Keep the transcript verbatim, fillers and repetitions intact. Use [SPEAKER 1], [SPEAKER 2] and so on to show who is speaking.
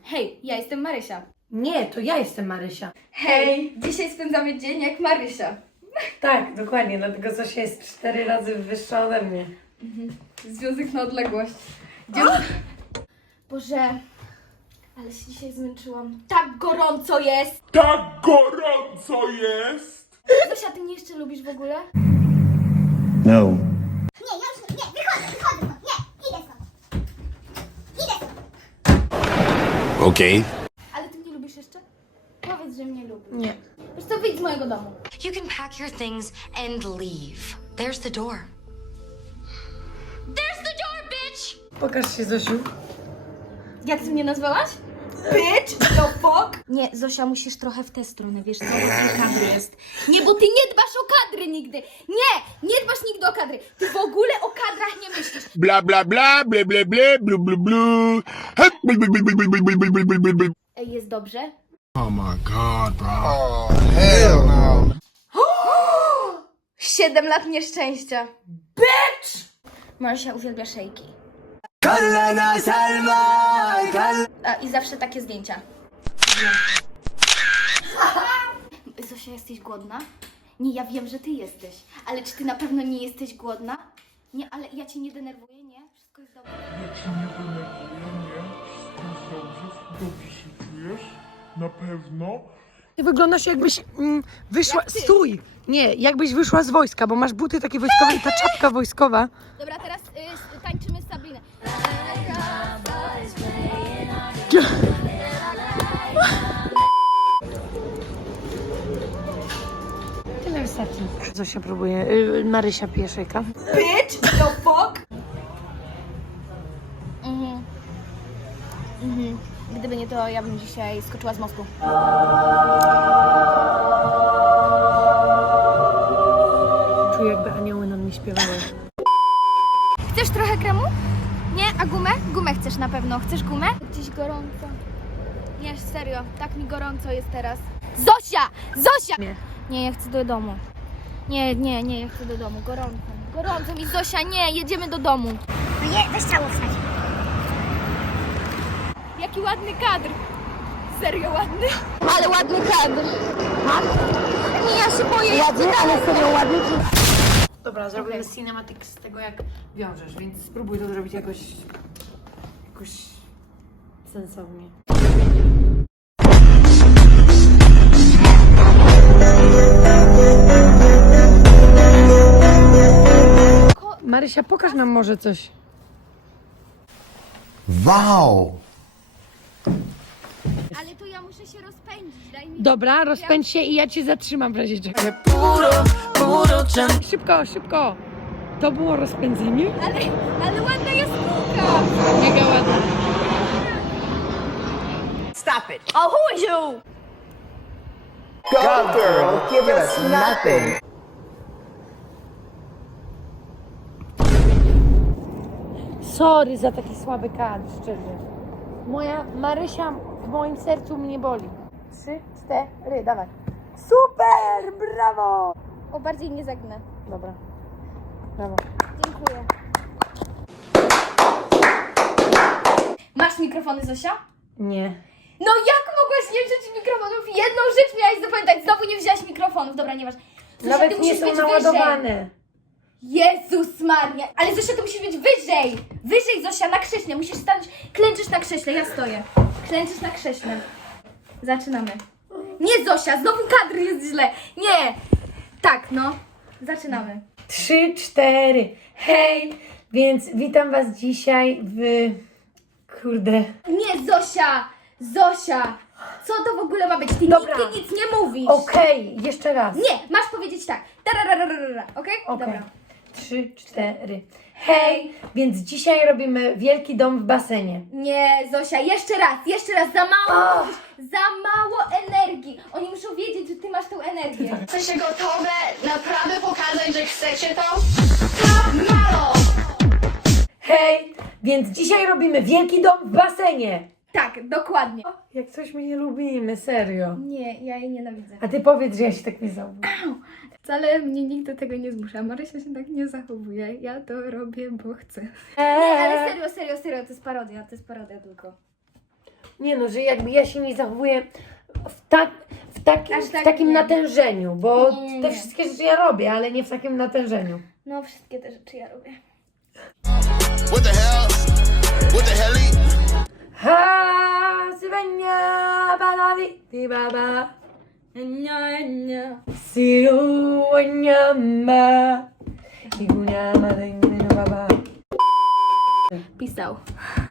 [SPEAKER 1] Hej, ja jestem Marysia.
[SPEAKER 2] Nie, to ja jestem Marysia.
[SPEAKER 1] Hej, dzisiaj spędzamy dzień jak Marysia.
[SPEAKER 2] Tak, dokładnie, dlatego Zosia jest cztery razy wyższa ode mnie.
[SPEAKER 1] Mhm. Związek na odległość. Dzień... Boże, ale się dzisiaj zmęczyłam. Tak gorąco jest!
[SPEAKER 3] Tak gorąco jest!
[SPEAKER 1] Zosia, ty mnie jeszcze lubisz w ogóle?
[SPEAKER 4] No.
[SPEAKER 5] Nie, ja już nie, nie, wychodzę, wychodzę stąd, nie, idę stąd. Idę stąd.
[SPEAKER 4] Okej.
[SPEAKER 1] Ale ty mnie lubisz jeszcze? Powiedz, że mnie lubisz.
[SPEAKER 2] Nie.
[SPEAKER 1] Wiesz co, wyjdź z mojego domu.
[SPEAKER 6] You can pack your things and leave. There's the door. There's the door, bitch!
[SPEAKER 2] Pokaż się, Zosiu.
[SPEAKER 1] Jak ty mnie nazwałaś? Bitch, the fuck? Nie, Zosia, musisz trochę w tę stronę, wiesz co, bo ten kadr jest. Nie, bo ty nie dbasz o kadry nigdy. Nie, nie dbasz nigdy o kadry. Ty w ogóle o kadrach nie myślisz.
[SPEAKER 3] Bla bla bla, ble ble ble, blu blu blu. Hep, blu, blu, blu, blu, blu, blu, blu, blu, blu, blu.
[SPEAKER 1] Ej, jest dobrze?
[SPEAKER 3] Oh my god, bro. Oh, hell no.
[SPEAKER 1] Siedem lat nieszczęścia. Bitch! Marysia uwielbia szejki. A, i zawsze takie zdjęcia. Zosia, jesteś głodna? Nie, ja wiem, że ty jesteś. Ale czy ty na pewno nie jesteś głodna? Nie, ale ja cię nie denerwuję, nie? Wszystko jest dobrze.
[SPEAKER 3] Ja cię nie denerwuję, nie? Wszystko jest dobrze, dobrze się czujesz? Na pewno?
[SPEAKER 2] Ty wyglądasz jakbyś mm, wyszła...
[SPEAKER 1] Jak ty.
[SPEAKER 2] Stój! Nie, jakbyś wyszła z wojska, bo masz buty takie wojskowe i ta czapka wojskowa.
[SPEAKER 1] Dobra, teraz y, tańczymy Sabrinę.
[SPEAKER 2] Tyle wystarczy. Zosia próbuje, y, Marysia pije szejka.
[SPEAKER 1] Bitch, the fuck? Mhm. Mhm. Gdyby nie to, ja bym dzisiaj skoczyła z mostu.
[SPEAKER 2] Czuję, jakby anioły nam nie śpiewały.
[SPEAKER 1] Chcesz trochę kremu? Nie? A gumę? Gumę chcesz na pewno. Chcesz gumę? Gdzieś gorąco. Nie, serio. Tak mi gorąco jest teraz. Zosia! Zosia!
[SPEAKER 2] Nie.
[SPEAKER 1] Nie, ja chcę do domu. Nie, nie, nie, ja chcę do domu. Gorąco. Gorąco mi, Zosia, nie, jedziemy do domu.
[SPEAKER 5] No nie, weź ciało wstać.
[SPEAKER 1] Jaki ładny kadr. Serio ładny? Ale ładny kadr. Nie, ja się boję.
[SPEAKER 2] Ładnie, ale serio ładnie. Dobra, zrobimy cinematic z tego, jak wiążesz, więc spróbuj to zrobić jakoś... jakoś... sensownie. Marysia, pokaż nam może coś.
[SPEAKER 4] Wow.
[SPEAKER 1] Ale to ja muszę się rozpędzić, daj mi...
[SPEAKER 2] Dobra, rozpędź się i ja cię zatrzymam w razie czego. Szybko, szybko. To było rozpędzenie?
[SPEAKER 1] Ale, ale ładna jest kółka.
[SPEAKER 2] Mega ładne.
[SPEAKER 1] Oh, who is you?
[SPEAKER 4] Go girl, give us nothing.
[SPEAKER 2] Sorry za taki słaby kadr, szczerze. Moja Marysia w moim sercu mnie boli. Trzy, cztery, dawaj. Super, brawo!
[SPEAKER 1] O, bardziej nie zagnę.
[SPEAKER 2] Dobra, brawo.
[SPEAKER 1] Dziękuję. Masz mikrofony, Zosia?
[SPEAKER 2] Nie.
[SPEAKER 1] No jak mogłaś nie wziąć mikrofonów? Jedną rzecz miałaś zapamiętać, znowu nie wzięłaś mikrofonów. Dobra, nie masz. Zosia, ty
[SPEAKER 2] Nawet nie
[SPEAKER 1] musisz
[SPEAKER 2] są
[SPEAKER 1] być
[SPEAKER 2] naładowane.
[SPEAKER 1] wyżej. Jezus Maria. Ale Zosia, ty musisz być wyżej. Wyżej, Zosia, na krześle. Musisz stanąć. Klęczysz na krześle, ja stoję. Klęczysz na krześle. Zaczynamy. Nie, Zosia, znowu kadr jest źle. Nie. Tak, no. Zaczynamy.
[SPEAKER 2] Trzy, cztery. Hej! Więc witam was dzisiaj w... Kurde.
[SPEAKER 1] Nie, Zosia. Zosia. Co to w ogóle ma być? Ty
[SPEAKER 2] Dobra.
[SPEAKER 1] nigdy nic nie mówisz.
[SPEAKER 2] Okej, jeszcze raz.
[SPEAKER 1] Nie, masz powiedzieć tak. Tararararara, okej?
[SPEAKER 2] Okej.
[SPEAKER 1] Dobra.
[SPEAKER 2] Trzy, cztery. Hej! Więc dzisiaj robimy wielki dom w basenie.
[SPEAKER 1] Nie, Zosia, jeszcze raz, jeszcze raz, za mało,
[SPEAKER 2] Ach.
[SPEAKER 1] mówisz, za mało energii. Oni muszą wiedzieć, że ty masz tą energię.
[SPEAKER 7] Jesteście gotowe naprawdę pokazać, że chcecie to? Mało!
[SPEAKER 2] Hej! Więc dzisiaj robimy wielki dom w basenie.
[SPEAKER 1] Tak, dokładnie.
[SPEAKER 2] Jak coś my nie lubimy, serio.
[SPEAKER 1] Nie, ja jej nienawidzę.
[SPEAKER 2] A ty powiedz, że ja się tak nie zachowuję.
[SPEAKER 1] Wcale mnie nikt do tego nie zmusza. Marysia się tak nie zachowuje. Ja to robię, bo chcę.
[SPEAKER 2] Eee.
[SPEAKER 1] Nie, ale serio, serio, serio, to jest parodia, to jest parodia tylko.
[SPEAKER 2] Nie no, że jakby ja się nie zachowuję w, tak, w, takim,
[SPEAKER 1] Aż tak
[SPEAKER 2] w takim
[SPEAKER 1] nie.
[SPEAKER 2] natężeniu, bo
[SPEAKER 1] Nie, nie,
[SPEAKER 2] te
[SPEAKER 1] nie.
[SPEAKER 2] wszystkie rzeczy ja robię, ale nie w takim natężeniu.
[SPEAKER 1] No, wszystkie te rzeczy ja robię.
[SPEAKER 8] What the hell? What the hell?
[SPEAKER 2] Ha, sywenia, balali, di baba,
[SPEAKER 1] Nie, nie.
[SPEAKER 2] siru, wanyama, igunyama, dinginu baba.
[SPEAKER 1] Pisał.